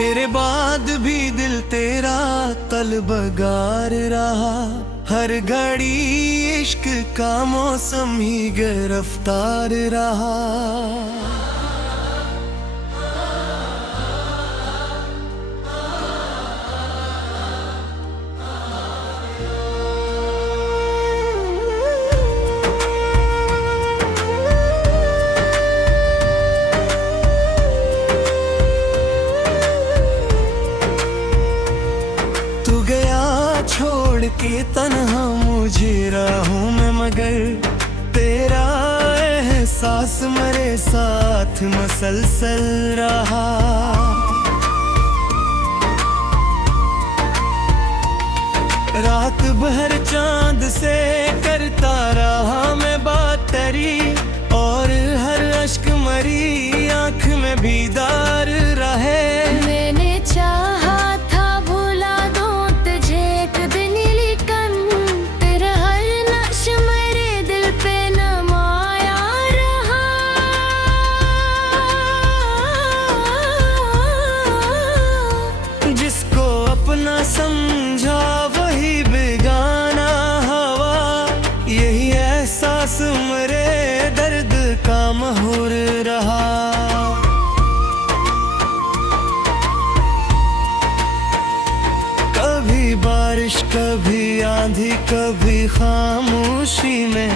तेरे बाद भी दिल तेरा तलबगार रहा, हर घड़ी इश्क का मौसम ही गिरफ्तार रहा। छोड़ के तन्हा मुझे रहूं मैं, मगर तेरा एहसास मेरे साथ मसलसल रहा। रात भर चांद से करता रहा मैं बात तेरी, और हर अश्क मरी आंख में बीदार रहे। मैंने चाहा था भुला दूं तुझे एक दिन, लेकिन तेरा हर नक्श मेरे दिल पे नमाया रहा। जिसको अपना समझा वही बेगाना हवा, यही एहसास मेरे दर्द का महूर रहा। कभी बारिश कभी आंधी कभी खामोशी में,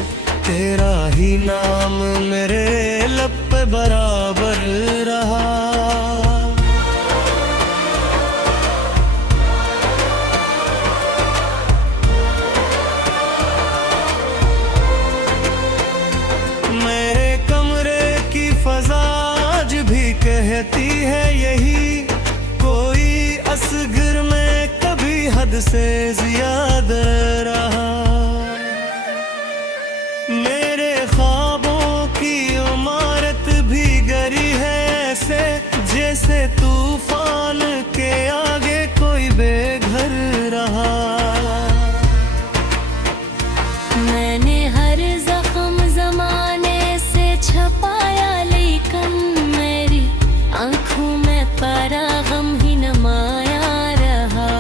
तेरा ही नाम मेरे लब पे बराबर रहा। मेरे कमरे की फजा आज भी कहती है यही, कोई असगर में कभी हद से ज्यादा रहा। मेरे ख्वाबों की इमारत भी गरी है ऐसे, जैसे तूफान के आगे कोई बेघर रहा। मैंने हर जख्म जमाने से छपाया, लेकिन मेरी आंखों में परा गम ही नमाया रहा।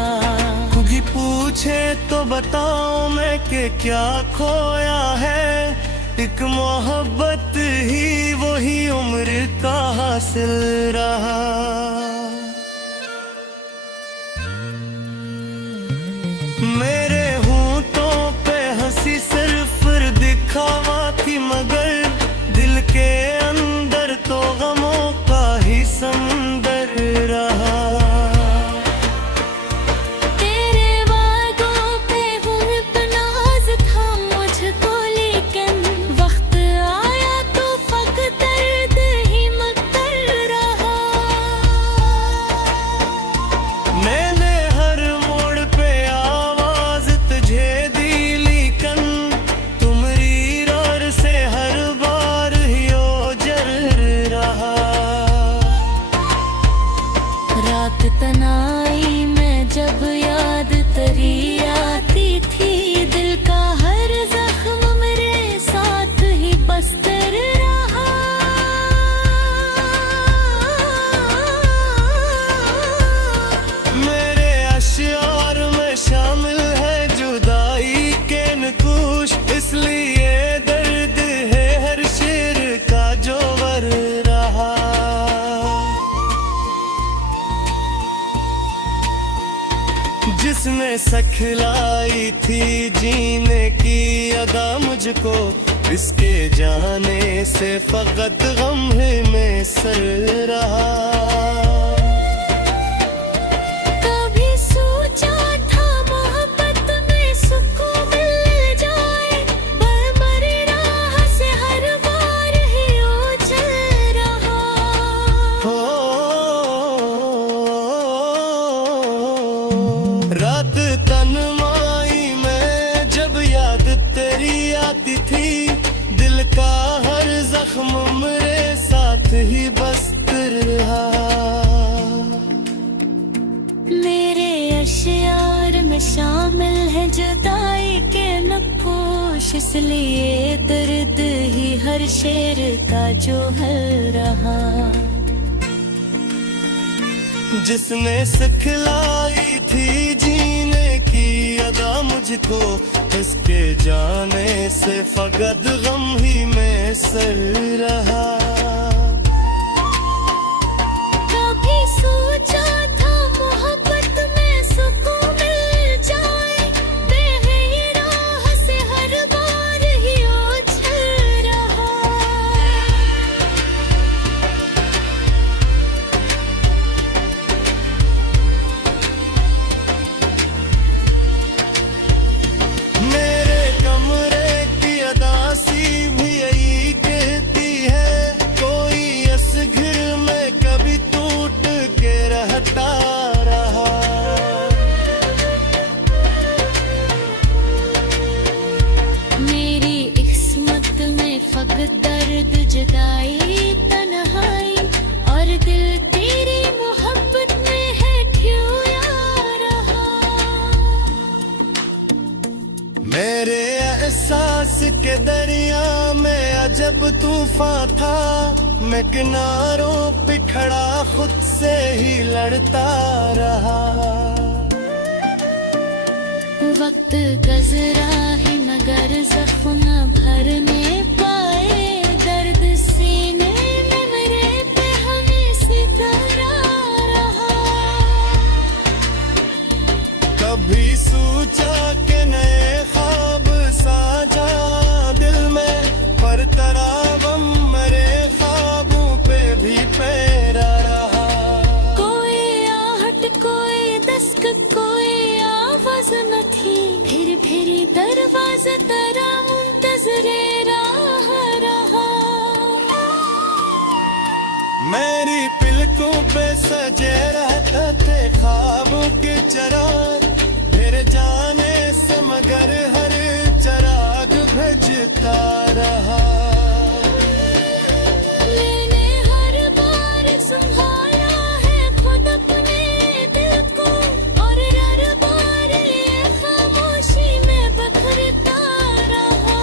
कोई पूछे तो बताओ मैं कि क्या खोया है, एक मोहब्बत ही वही उम्र का हासिल रहा। मेरे होंठों पे हंसी सिर्फ दिखावा थी, मगर दिल के अंदर तो गमों का ही समंदर रहा। तेरे वादों पे हूँ नाज था मुझको, लेकिन वक्त आया तो फकत दर्द ही मकर रहा। मैंने हर मोड़ पे आवाज तुझे दी, लेकिन तुम्हारी रार से हर बार ही ओझल रहा। रात तनाई में जब याद तेरी आती थी, दिल का हर जख्म मेरे साथ ही बस्तर रहा। मेरे अश्यार में शामिल है जुदाई के नकूश, इसलिए दर्द है हर शेर का जो वर रहा। जिसने सिखलाई थी जीने की अदा मुझको, इसके जाने से फकत गम में सर रहा। कभी सोचा था मोहब्बत में सुकून मिल जाए, मरी राह से हर बार ही ओझल रहा। रात तन्हाई में जब याद तेरी आती थी, दिल का हर जख्म मेरे साथ ही बस्तर रहा। मेरे अश्यार में शामिल है जुदाई के नक्काश, इसलिए दर्द ही हर शेर का जो हल रहा। जिसने सिखलाई थी जीने की अदा मुझको, इसके जाने से फकत गम ही में सर रहा। कभी सोचा था मोहब्बत में सुकून मिल जाए, बेगैर राह से हर बार ही उछल रहा। मेरे कमरे की अदासी भी यही कहती है, कोई असघर में कभी टूट के रहता रहा। मेरी किस्मत में फकत दर्द जुदाई तन्हाई, और दिल तेरी मोहब्बत में है खोया रहा। मेरे एहसास के दरिया में अजब तूफान था, मैं किनारों पे खड़ा खुद से ही लड़ता रहा। वक्त गुजरा है मगर जख्म भरने पाए, दर्द सीने में मेरे पे हमें सितारा रहा। कभी सोचा कि नए ख्वाब साजा दिल में, पर तरावम मेरे ख्वाबों पे भी पैरा रहा। कोई आहट कोई दस्तक कोई आवाज न थी, फिर दरवाजा तेरा मुंतज़िरे राह रहा। मेरी पलकों पे सजे रहते थे ख्वाबों के चिराग, फिर जाने से मगर हर चिराग भेजता रहा। मैंने हर बार संभाला है खुद अपने दिल को, और हर बार ये खामोशी में बखरता रहा।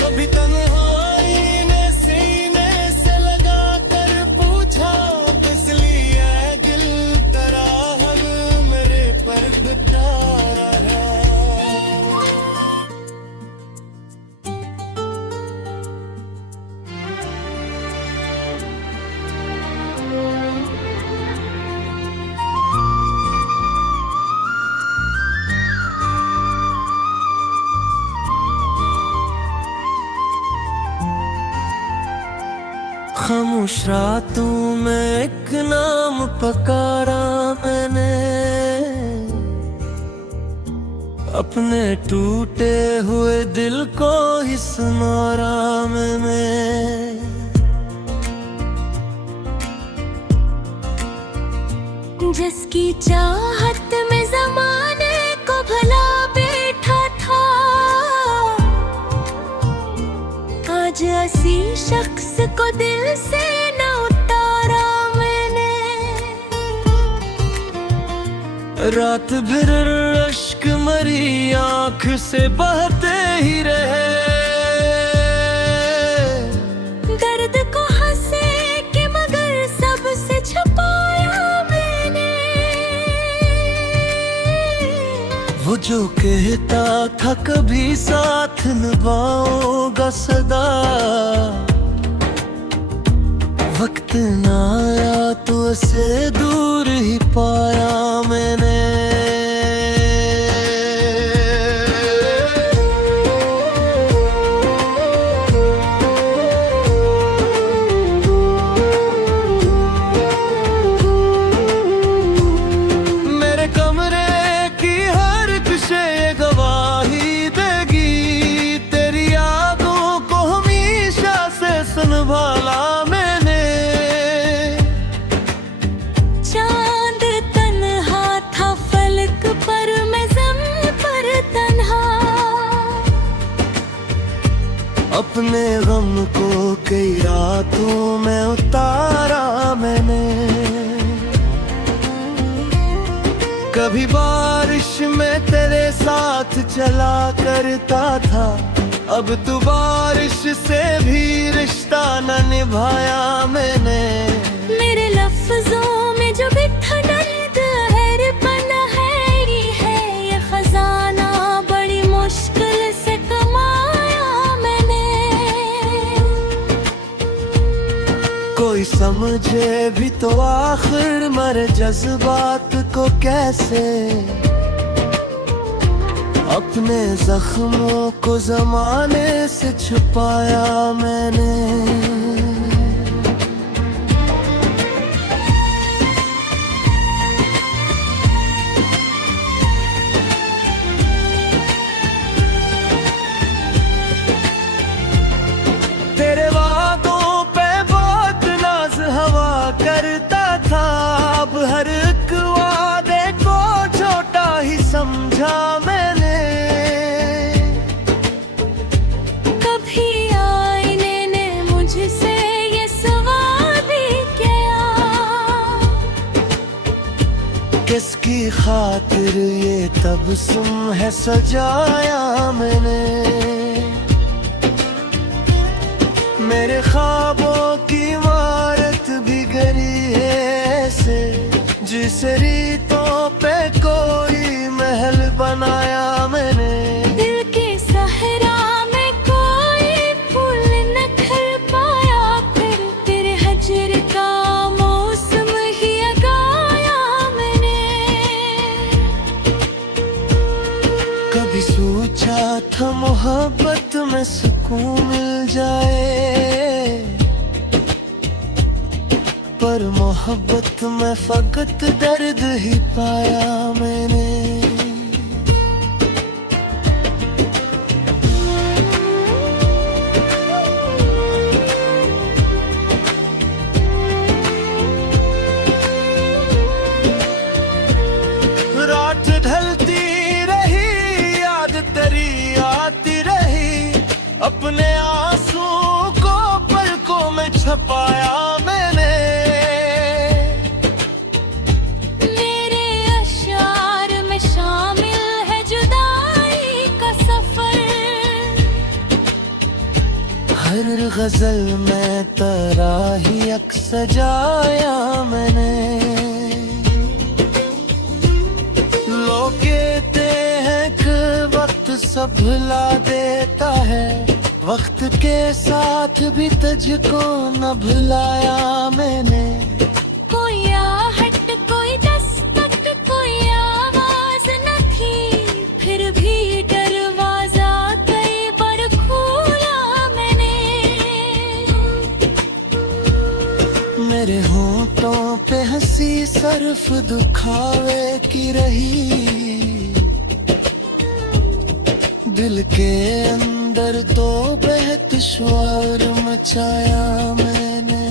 कभी तन्हाई ने सीने से लगा कर पूछा, किस लिए दिल तेरा हल मेरे पर गुद्दा रहा। खामोश रातों में एक नाम पकारा मैंने, अपने टूटे हुए दिल को ही सुनारा मैंने। जिसकी चाहत में जमाने को भला बैठा था, आज ऐसी शख्स को दिल से न उतारा मैंने। रात भर अश्क मरी आँख से बहते ही रहे, दर्द को हंसे के मगर सबसे छुपाया मैंने। वो जो कहता था कभी साथ निभाऊंगा सदा, वक्त ना आया तो उसे दूर ही पाया मैंने। मेरे कमरे की हर खुशी गवाही देगी, तेरी यादों को हमेशा से संभाला मैंने। चांद तन्हा था फलक पर, मैं ज़मीं पर तन्हा। अपने गम को कई रातों में उतारा मैंने। कभी बारिश में तेरे साथ चला करता था, अब तू बारिश से भी रिश्ता न निभाया मैंने। मेरे लफ्ज़ लफ्जों में जो बिठा दर्द हैरपन है ये खजाना बड़ी मुश्किल से कमाया मैंने। कोई समझे भी तो आखिर मर जज्बात को कैसे, अपने जख्मों को जमाने से छुपाया मैंने। तेरे वादों पे बहुत नाज हवा करता था, अब हर एक वादे को छोटा ही समझा मैंने। कभी आईने ने मुझसे ये सवाल भी किया, किसकी खातिर ये तबस्सुम है सजाया मैंने। मेरे ख्वाबों की इमारत भी गरी है ऐसे, जिस रीतों पे कोई महल बनाया मैंने। दिल के सहरा में कोई फूल न खिल पाया, फिर तेरे हजर का मौसम ही उगाया मैंने। कभी सोचा था मोहब्बत में सुकून मिल जाए, पर मोहब्बत में फकत दर्द ही पाया मैंने। रात ढलती रही, याद तेरी आती रही, अपने आंसू को पलकों में छपाया मैंने। मेरे अशार में शामिल है जुदाई का सफर, हर गजल में तेरा ही अक्स सजाया मैंने। लोग कहते हैं कि वक्त सब भुला देता है, वक्त के साथ भी तुझको न भुलाया मैंने। कोई आहट कोई दस्तक कोई आवाज न थी, फिर भी दरवाजा कई बार खोला मैंने। मेरे होंठों पे हंसी सिर्फ दुखावे की रही, दिल के अंदर तो बेहद शोर मचाया मैंने।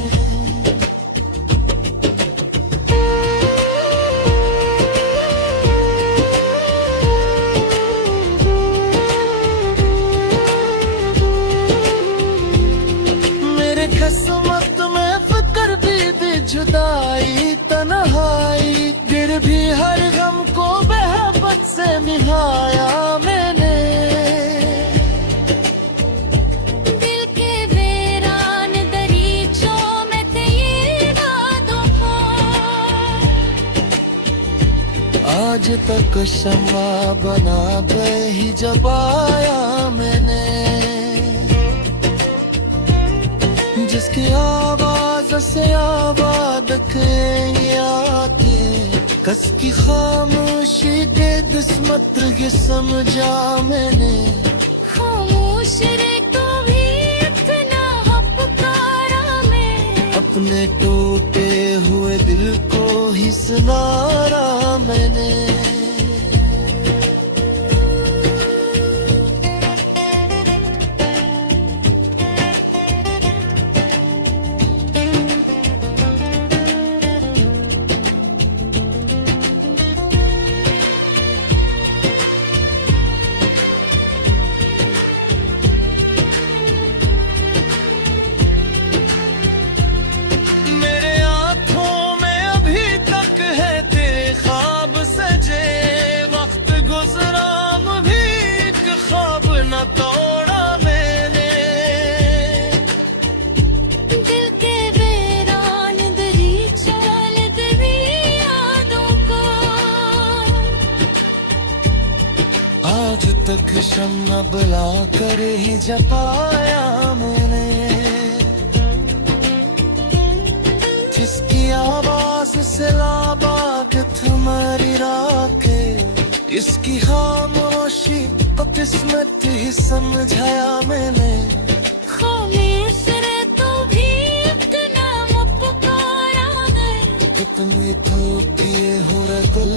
मेरे किस्मत में फिक्र भी जुदाई तन्हाई, फिर भी हर गम को मोहब्बत से निभाया मैंने। दिल के वीरान दरीचों में थे ये रातों का, आज तक शम्मा बना पे ही जबाया मैंने। जिसकी आवाज से आबाद आती, कस की खामोशी के किस्मत ये समझा मैंने। खामोश रे तो भी इतना पुकारा मैं, अपने टूटे हुए दिल को ही सुनारा मैंने। मेरे आँखों में अभी तक है तेरे ख्वाब सजे, तक शम्मा बुला कर ही जपाया मैंने, जिसकी आवाज से लाबाक तुम्हारी राखे, इसकी खामोशी को किस्मत ही समझाया मैंने। खामोश रह तो भी इतना मत पुकारा है, तुमने तो किए हो रे गुल